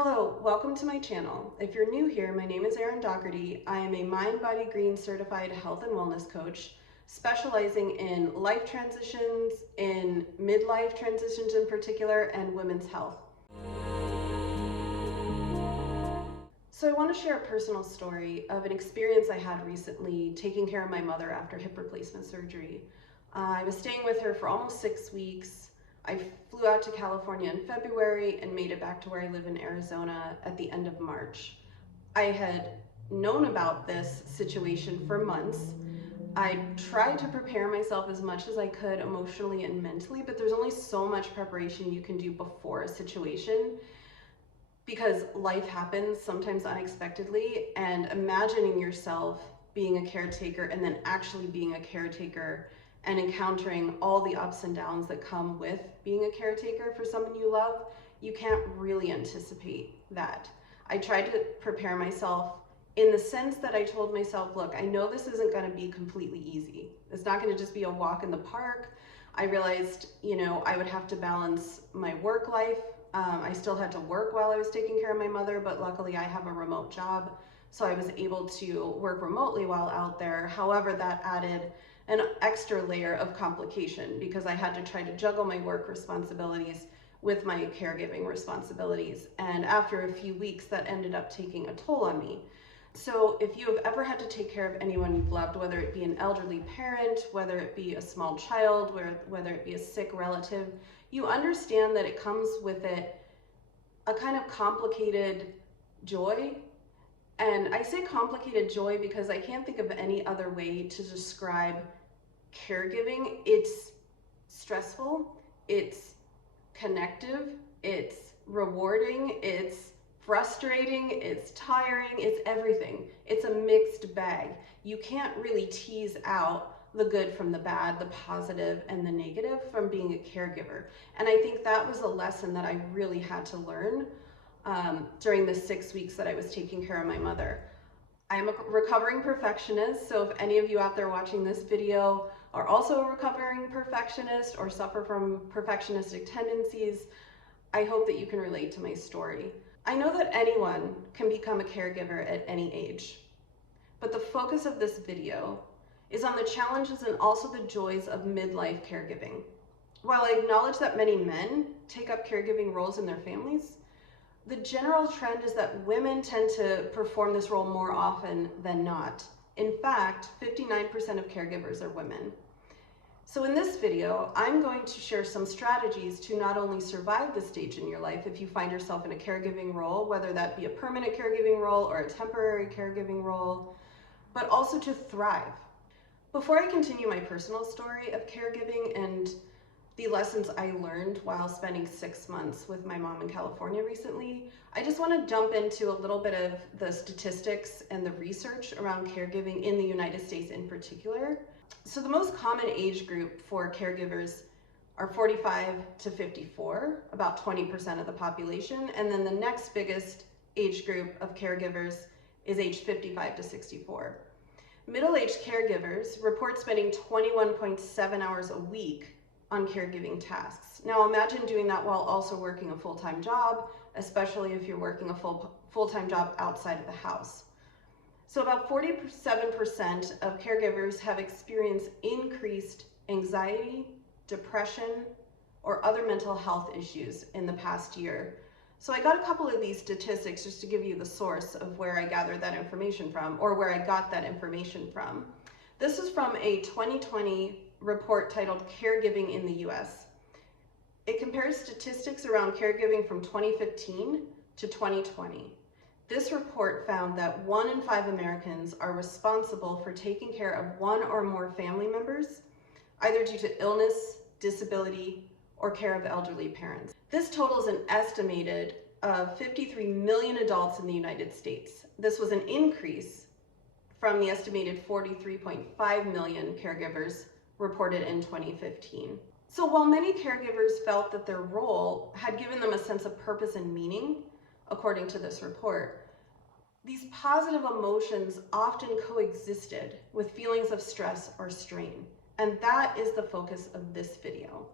Hello, welcome to my channel. If you're new here, my name is Erin Dougherty. I am a Mind Body Green certified health and wellness coach, specializing in life transitions, in midlife transitions in particular, and women's health. So I want to share a personal story of an experience I had recently taking care of my mother after hip replacement surgery. I was staying with her for almost 6 weeks. I flew out to California in February and made it back to where I live in Arizona at the end of March. I had known about this situation for months. I tried to prepare myself as much as I could emotionally and mentally, but there's only so much preparation you can do before a situation because life happens sometimes unexpectedly, and imagining yourself being a caretaker and then actually being a caretaker and encountering all the ups and downs that come with being a caretaker for someone you love, you can't really anticipate that. I tried to prepare myself in the sense that I told myself, look, I know this isn't going to be completely easy. It's not going to just be a walk in the park. I realized, I would have to balance my work life. I still had to work while I was taking care of my mother, but luckily I have a remote job, so I was able to work remotely while out there. However, that added an extra layer of complication because I had to try to juggle my work responsibilities with my caregiving responsibilities. And after a few weeks, that ended up taking a toll on me. So if you have ever had to take care of anyone you've loved, whether it be an elderly parent, whether it be a small child, whether it be a sick relative, you understand that it comes with it a kind of complicated joy. And I say complicated joy because I can't think of any other way to describe caregiving. It's stressful, it's connective, it's rewarding, it's frustrating, it's tiring, it's everything. It's a mixed bag. You can't really tease out the good from the bad, the positive and the negative from being a caregiver. And I think that was a lesson that I really had to learn during the 6 weeks that I was taking care of my mother. I am a recovering perfectionist, so if any of you out there watching this video are also a recovering perfectionist or suffer from perfectionistic tendencies, I hope that you can relate to my story. I know that anyone can become a caregiver at any age, but the focus of this video is on the challenges and also the joys of midlife caregiving. While I acknowledge that many men take up caregiving roles in their families, the general trend is that women tend to perform this role more often than not. In fact, 59% of caregivers are women. So in this video, I'm going to share some strategies to not only survive this stage in your life if you find yourself in a caregiving role, whether that be a permanent caregiving role or a temporary caregiving role, but also to thrive. Before I continue my personal story of caregiving and the lessons I learned while spending 6 months with my mom in California recently, I just want to jump into a little bit of the statistics and the research around caregiving in the United States in particular. So the most common age group for caregivers are 45 to 54, about 20% of the population. And then the next biggest age group of caregivers is age 55 to 64. Middle-aged caregivers report spending 21.7 hours a week on caregiving tasks. Now imagine doing that while also working a full-time job, especially if you're working a full-time job outside of the house. So about 47% of caregivers have experienced increased anxiety, depression, or other mental health issues in the past year. So I got a couple of these statistics just to give you the source of where I gathered that information from, or where I got that information from. This is from a 2020 report titled Caregiving in the US. It compares statistics around caregiving from 2015 to 2020. This report found that 1 in 5 Americans are responsible for taking care of one or more family members, either due to illness, disability, or care of elderly parents. This totals an estimated of 53 million adults in the United States. This was an increase from the estimated 43.5 million caregivers reported in 2015. So while many caregivers felt that their role had given them a sense of purpose and meaning, according to this report, these positive emotions often coexisted with feelings of stress or strain. And that is the focus of this video.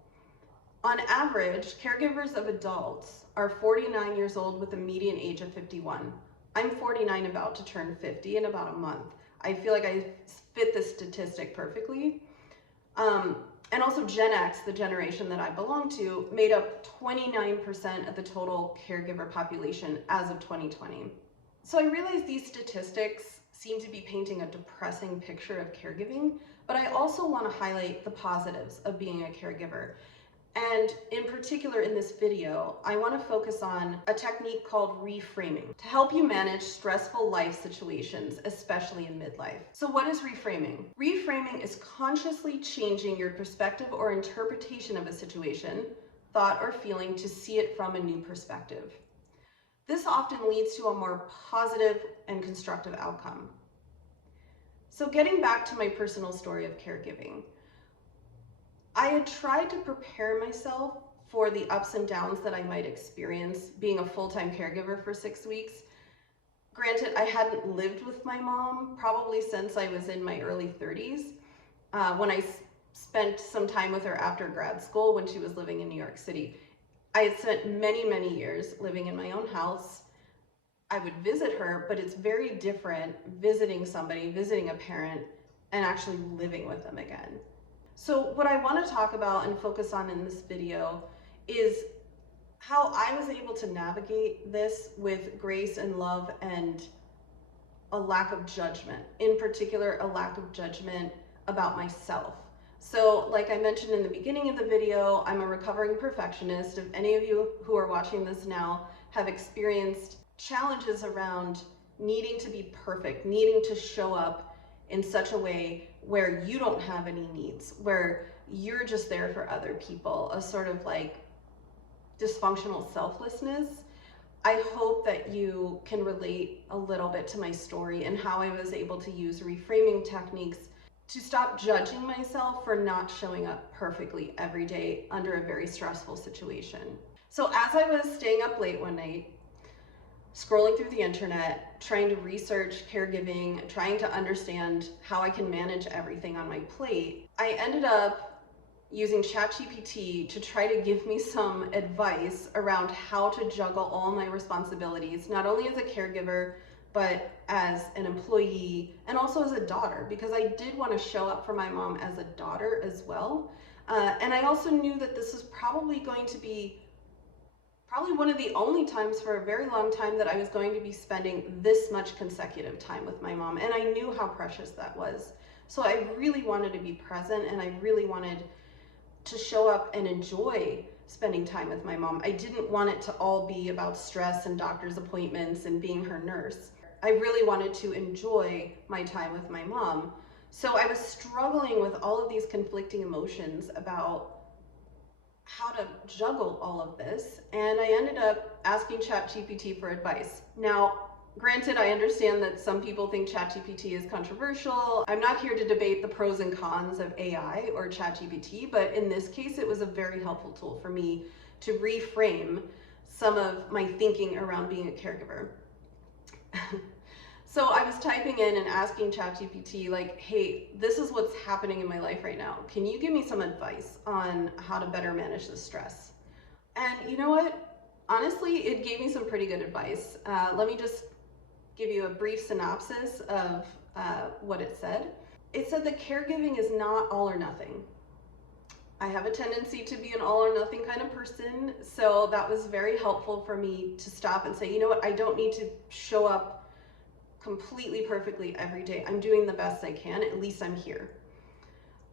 On average, caregivers of adults are 49 years old with a median age of 51. I'm 49, about to turn 50 in about a month. I feel like I fit this statistic perfectly. And also Gen X, the generation that I belong to, made up 29% of the total caregiver population as of 2020. So I realize these statistics seem to be painting a depressing picture of caregiving, but I also want to highlight the positives of being a caregiver. And in particular in this video, I want to focus on a technique called reframing to help you manage stressful life situations, especially in midlife. So what is reframing? Reframing is consciously changing your perspective or interpretation of a situation, thought, or feeling to see it from a new perspective. This often leads to a more positive and constructive outcome. So getting back to my personal story of caregiving, I had tried to prepare myself for the ups and downs that I might experience being a full-time caregiver for 6 weeks. Granted, I hadn't lived with my mom probably since I was in my early 30s, when I spent some time with her after grad school when she was living in New York City. I had spent many, many years living in my own house. I would visit her, but it's very different visiting somebody, visiting a parent, and actually living with them again. So what I want to talk about and focus on in this video is how I was able to navigate this with grace and love and a lack of judgment. In particular, a lack of judgment about myself. So like I mentioned in the beginning of the video, I'm a recovering perfectionist. If any of you who are watching this now have experienced challenges around needing to be perfect, needing to show up in such a way where you don't have any needs, where you're just there for other people, a sort of like dysfunctional selflessness, I hope that you can relate a little bit to my story and how I was able to use reframing techniques to stop judging myself for not showing up perfectly every day under a very stressful situation. So as I was staying up late one night, scrolling through the internet, trying to research caregiving, trying to understand how I can manage everything on my plate, I ended up using ChatGPT to try to give me some advice around how to juggle all my responsibilities, not only as a caregiver, but as an employee and also as a daughter, because I did want to show up for my mom as a daughter as well. And I also knew that this was probably going to be one of the only times for a very long time that I was going to be spending this much consecutive time with my mom, and I knew how precious that was. So I really wanted to be present, and I really wanted to show up and enjoy spending time with my mom. I didn't want it to all be about stress and doctor's appointments and being her nurse. I really wanted to enjoy my time with my mom. So I was struggling with all of these conflicting emotions about how to juggle all of this, and I ended up asking ChatGPT for advice. Now, granted, I understand that some people think ChatGPT is controversial. I'm not here to debate the pros and cons of AI or ChatGPT, but in this case, it was a very helpful tool for me to reframe some of my thinking around being a caregiver. So I was typing in and asking ChatGPT, like, hey, this is what's happening in my life right now. Can you give me some advice on how to better manage the stress? And you know what? Honestly, it gave me some pretty good advice. Let me just give you a brief synopsis of what it said. It said that caregiving is not all or nothing. I have a tendency to be an all or nothing kind of person, so that was very helpful for me to stop and say, you know what, I don't need to show up completely perfectly every day. I'm doing the best I can, at least I'm here.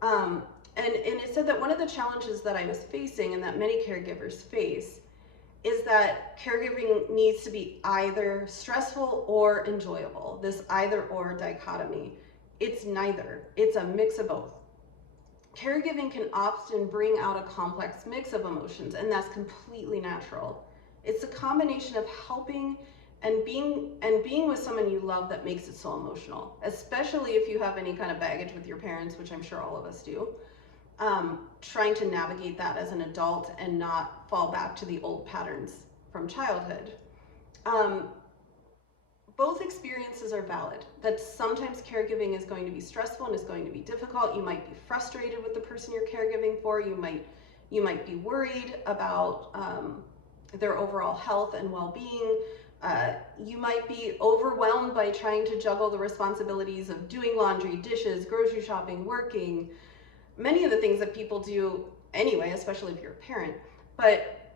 And it said that one of the challenges that I was facing and that many caregivers face is that caregiving needs to be either stressful or enjoyable, this either or dichotomy. It's neither, it's a mix of both. Caregiving can often bring out a complex mix of emotions, and that's completely natural. It's a combination of helping and being with someone you love that makes it so emotional, especially if you have any kind of baggage with your parents, which I'm sure all of us do. Trying to navigate that as an adult and not fall back to the old patterns from childhood. Both experiences are valid. That sometimes caregiving is going to be stressful and is going to be difficult. You might be frustrated with the person you're caregiving for. You might You might be worried about their overall health and well-being. You might be overwhelmed by trying to juggle the responsibilities of doing laundry, dishes, grocery shopping, working, many of the things that people do anyway, especially if you're a parent. But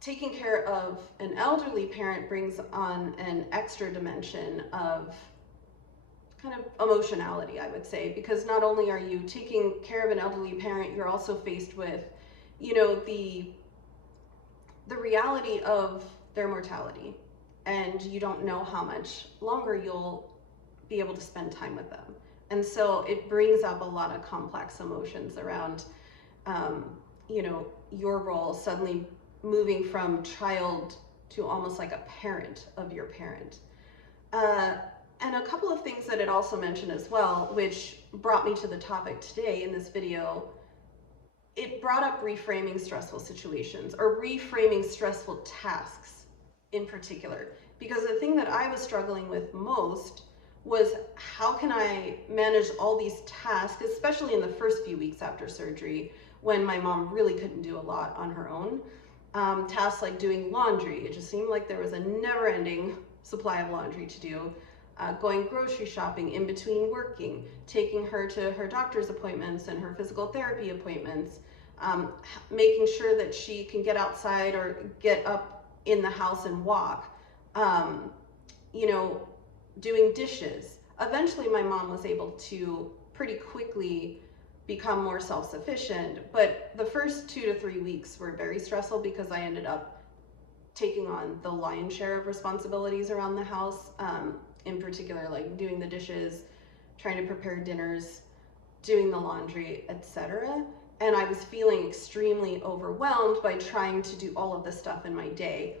taking care of an elderly parent brings on an extra dimension of kind of emotionality, I would say, because not only are you taking care of an elderly parent, you're also faced with, you know, the reality of their mortality, and you don't know how much longer you'll be able to spend time with them. And so it brings up a lot of complex emotions around, you know, your role suddenly moving from child to almost like a parent of your parent. And a couple of things that it also mentioned as well, which brought me to the topic today in this video, it brought up reframing stressful situations, or reframing stressful tasks in particular. Because the thing that I was struggling with most was, how can I manage all these tasks, especially in the first few weeks after surgery, when my mom really couldn't do a lot on her own. Tasks like doing laundry, it just seemed like there was a never-ending supply of laundry to do. Going grocery shopping in between working, taking her to her doctor's appointments and her physical therapy appointments, making sure that she can get outside or get up in the house and walk, you know, doing dishes. Eventually my mom was able to pretty quickly become more self-sufficient, but the first 2 to 3 weeks were very stressful because I ended up taking on the lion's share of responsibilities around the house, in particular like doing the dishes, trying to prepare dinners, doing the laundry, etc. And I was feeling extremely overwhelmed by trying to do all of this stuff in my day.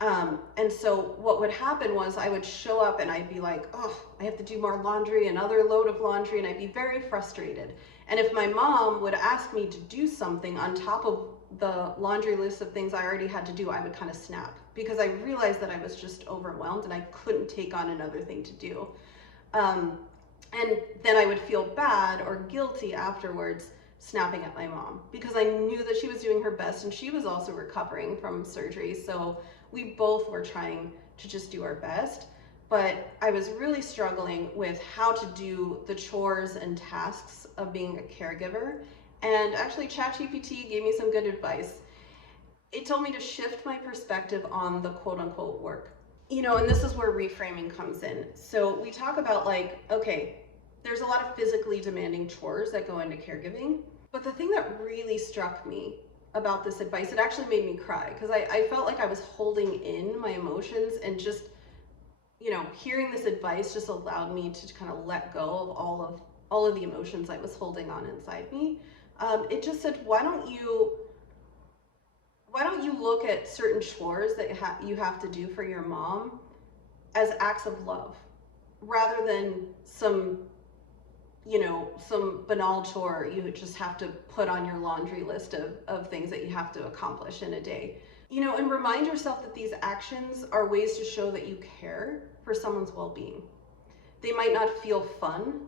And so what would happen was I would show up and I'd be like, oh, I have to do more laundry, another load of laundry, and I'd be very frustrated. And if my mom would ask me to do something on top of the laundry list of things I already had to do, I would kind of snap, because I realized that I was just overwhelmed and I couldn't take on another thing to do. And then I would feel bad or guilty afterwards, snapping at my mom, because I knew that she was doing her best and she was also recovering from surgery. So we both were trying to just do our best, but I was really struggling with how to do the chores and tasks of being a caregiver. And actually ChatGPT gave me some good advice. It told me to shift my perspective on the quote unquote work. You know, and this is where reframing comes in. So we talk about like, okay, there's a lot of physically demanding chores that go into caregiving. But the thing that really struck me about this advice, it actually made me cry, because I felt like I was holding in my emotions, and just, you know, hearing this advice just allowed me to kind of let go of all of the emotions I was holding on inside me. It just said, why don't you look at certain chores that you have to do for your mom as acts of love, rather than some, you know, some banal chore you just have to put on your laundry list of things that you have to accomplish in a day. You know, and remind yourself that these actions are ways to show that you care for someone's well-being. They might not feel fun,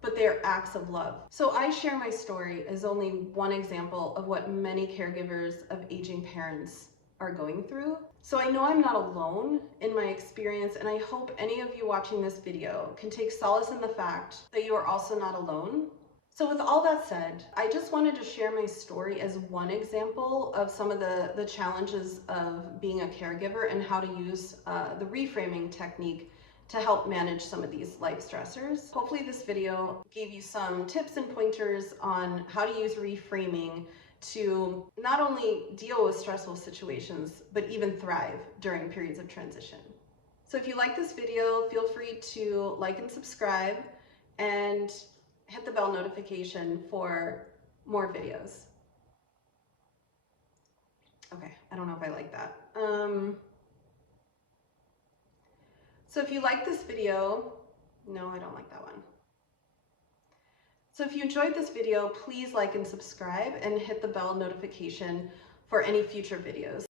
but they're acts of love. So I share my story as only one example of what many caregivers of aging parents are going through. So I know I'm not alone in my experience, and I hope any of you watching this video can take solace in the fact that you are also not alone. So with all that said, I just wanted to share my story as one example of some of the challenges of being a caregiver, and how to use the reframing technique to help manage some of these life stressors. Hopefully this video gave you some tips and pointers on how to use reframing to not only deal with stressful situations, but even thrive during periods of transition. So if you like this video, feel free to like and subscribe, and hit the bell notification for more videos. Okay, I don't know if I like that. So if you like this video, no, I don't like that one. So if you enjoyed this video, please like and subscribe, and hit the bell notification for any future videos.